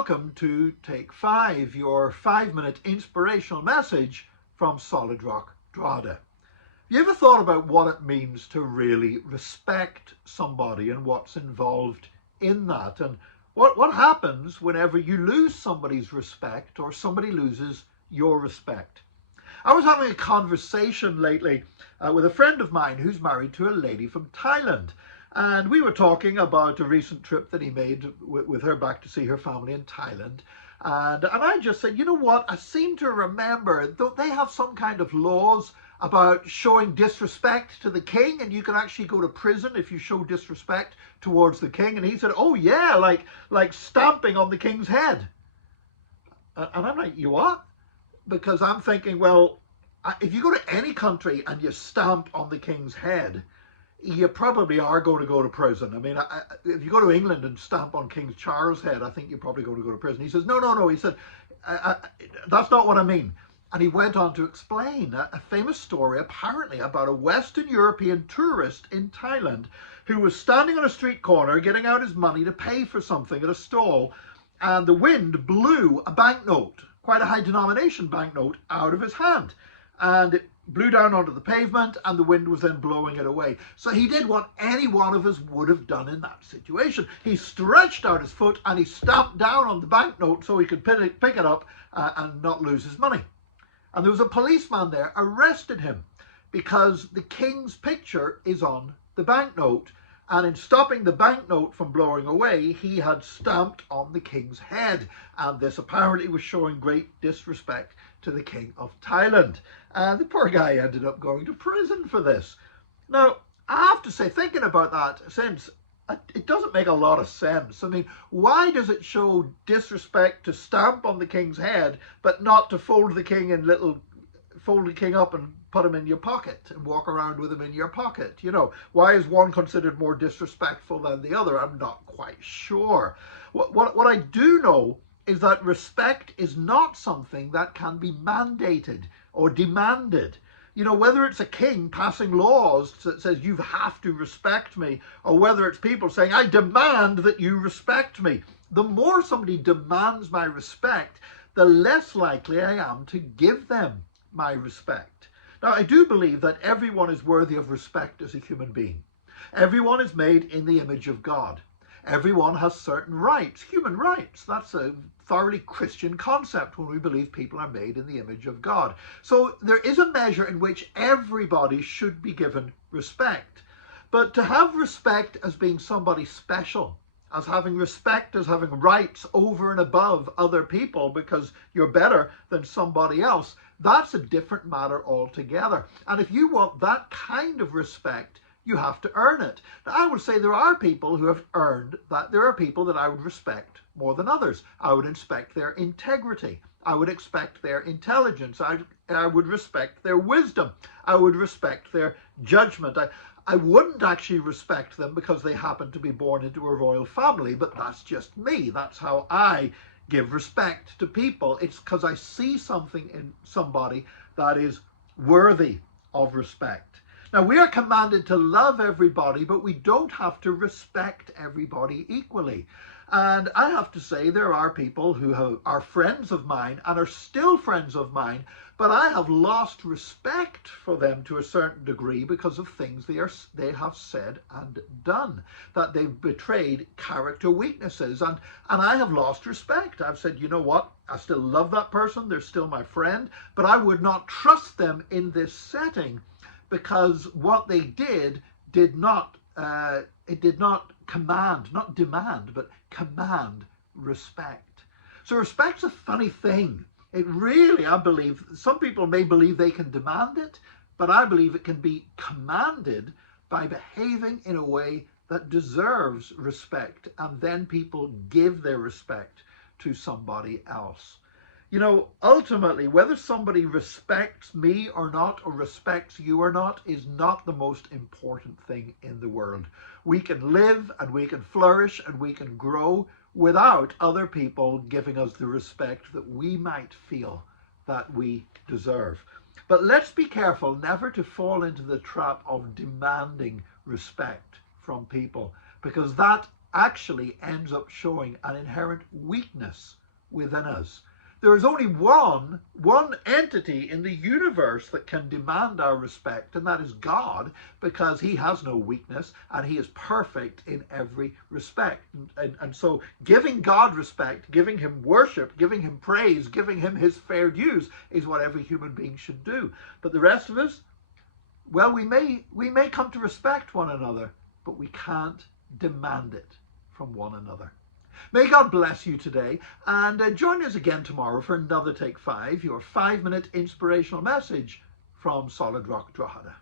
welcome to Take 5, your 5-minute inspirational message from Solid Rock Drogheda. Have you ever thought about what it means to really respect somebody and what's involved in that? And what happens whenever you lose somebody's respect or somebody loses your respect? I was having a conversation lately with a friend of mine who's married to a lady from Thailand. And we were talking about a recent trip that he made with her back to see her family in Thailand. And I just said, you know what, I seem to remember that they have some kind of laws about showing disrespect to the king, and you can actually go to prison if you show disrespect towards the king. And he said, oh yeah, like stamping on the king's head. And I'm like, you what? Because I'm thinking, well, if you go to any country and you stamp on the king's head, you probably are going to go to prison. I mean, if you go to England and stamp on King Charles' head, I think you're probably going to go to prison. He says, no. He said, that's not what I mean. And he went on to explain a famous story, apparently, about a Western European tourist in Thailand who was standing on a street corner getting out his money to pay for something at a stall, and the wind blew a banknote, quite a high denomination banknote, out of his hand. And it blew down onto the pavement, and the wind was then blowing it away. So he did what any one of us would have done in that situation. He stretched out his foot and he stamped down on the banknote so he could pick it up and not lose his money. And there was a policeman there, arrested him because the king's picture is on the banknote. And in stopping the banknote from blowing away, he had stamped on the king's head. And this apparently was showing great disrespect to the king of Thailand. And the poor guy ended up going to prison for this. Now, I have to say, thinking about that since, it doesn't make a lot of sense. I mean, why does it show disrespect to stamp on the king's head, but not to fold the king up and put him in your pocket and walk around with him in your pocket? You know, why is one considered more disrespectful than the other? I'm not quite sure. What I do know is that respect is not something that can be mandated or demanded. You know, whether it's a king passing laws that says you have to respect me, or whether it's people saying, I demand that you respect me. The more somebody demands my respect, the less likely I am to give them my respect. Now, I do believe that everyone is worthy of respect as a human being. Everyone is made in the image of God. Everyone has certain rights, human rights. That's a thoroughly Christian concept when we believe people are made in the image of God. So there is a measure in which everybody should be given respect. But to have respect as being somebody special, as having respect, as having rights over and above other people because you're better than somebody else, that's a different matter altogether. And if you want that kind of respect, you have to earn it. Now, I would say there are people who have earned that. There are people that I would respect more than others. I would inspect their integrity. I would expect their intelligence. I would respect their wisdom. I would respect their judgment. I wouldn't actually respect them because they happen to be born into a royal family, but that's just me. That's how I give respect to people. It's because I see something in somebody that is worthy of respect. Now, we are commanded to love everybody, but we don't have to respect everybody equally. And I have to say, there are people who are friends of mine and are still friends of mine, but I have lost respect for them to a certain degree because of things they have said and done, that they've betrayed character weaknesses. And I have lost respect. I've said, you know what, I still love that person, they're still my friend, but I would not trust them in this setting, because what they did not command, not demand, but command respect. So respect's a funny thing. It really, I believe, some people may believe they can demand it, but I believe it can be commanded by behaving in a way that deserves respect, and then people give their respect to somebody else. You know, ultimately, whether somebody respects me or not, or respects you or not, is not the most important thing in the world. We can live and we can flourish and we can grow without other people giving us the respect that we might feel that we deserve. But let's be careful never to fall into the trap of demanding respect from people, because that actually ends up showing an inherent weakness within us. There is only one entity in the universe that can demand our respect, and that is God, because he has no weakness and he is perfect in every respect. And so giving God respect, giving him worship, giving him praise, giving him his fair dues is what every human being should do. But the rest of us, well, we may come to respect one another, but we can't demand it from one another. May God bless you today, and join us again tomorrow for another Take 5, your 5-minute inspirational message from Solid Rock Drogheda.